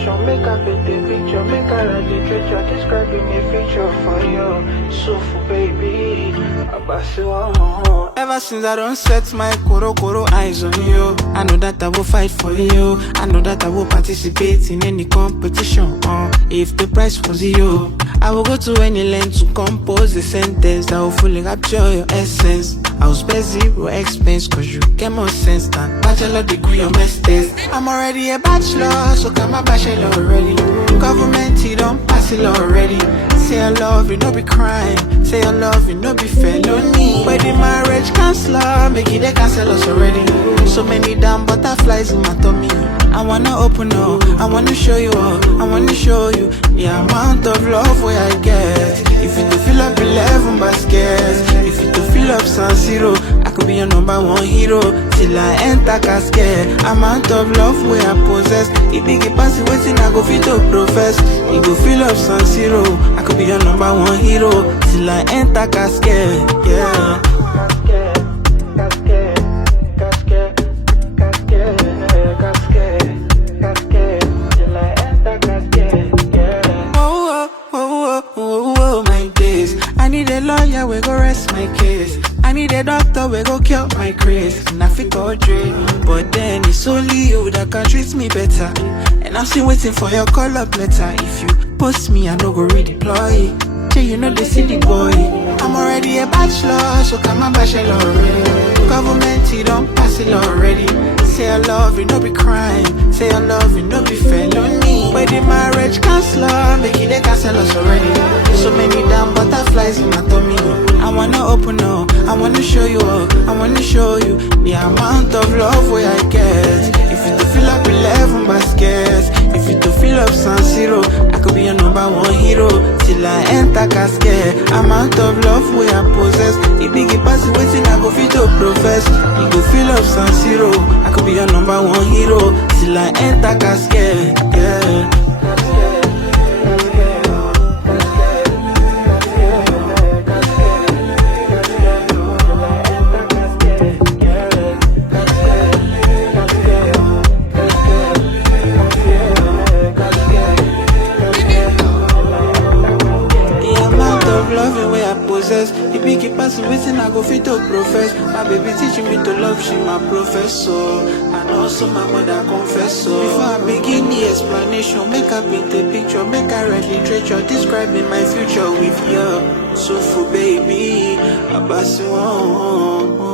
explanation, make up in the picture, make a write literature, describing a feature for you. So for baby, ever since I don't set my koro eyes on you, I know that I will fight for you. I know that I will participate in any competition. If the price was you, I will go to any length to compose a sentence that will fully capture your essence. I will spare zero expense cause you get more sense than bachelor degree or masters. I'm already a bachelor, so come a bachelor already. Government, he don't pass it already. Say I love you, no be crime. Say I love you, no be felony. But the marriage counselor, make it they cancel us already. So many damn butterflies in my tummy. I wanna open up, I wanna show you all, I wanna show you the amount of love where I get. If you to fill up 11 baskets, if you to fill up San Siro, I could be your #1 hero till I enter casket. Amount of love where I possess, it big it pass it waiting, I go fit to profess. You go fill up San Siro, I could be your #1 hero till I enter casket, yeah. Lawyer, we go rest my case. I need a doctor, we go cure my craze. And I fit all dream, but then it's only you that can treat me better. And I'm still waiting for your call-up letter. If you post me, I no go redeploy. Say you know the city boy. I'm already a bachelor, so come a bachelor already. Government, he don't pass it already. Say I love you, no be crime. Say I love you, no be felony. But the marriage counselor, make it they cancel us already. So many damn butterflies in my tummy. I wanna open up, I wanna show you all, I wanna show you the amount of love where I get. If you to fill up 11 baskets, if you to fill up San Siro, I could be your #1 hero till I enter casket. Amount of love where I possess, it big it pass it waiting, I go fit to profess. You go fill up San Siro, I could be your #1 hero till I enter casket, yeah. If you keep passing waiting, I go fit to profess. My baby teaching me to love, she my professor. And also my mother confess so. Before I begin the explanation, make up in the picture, make I write literature, describing my future with you. So for baby, I pass you on.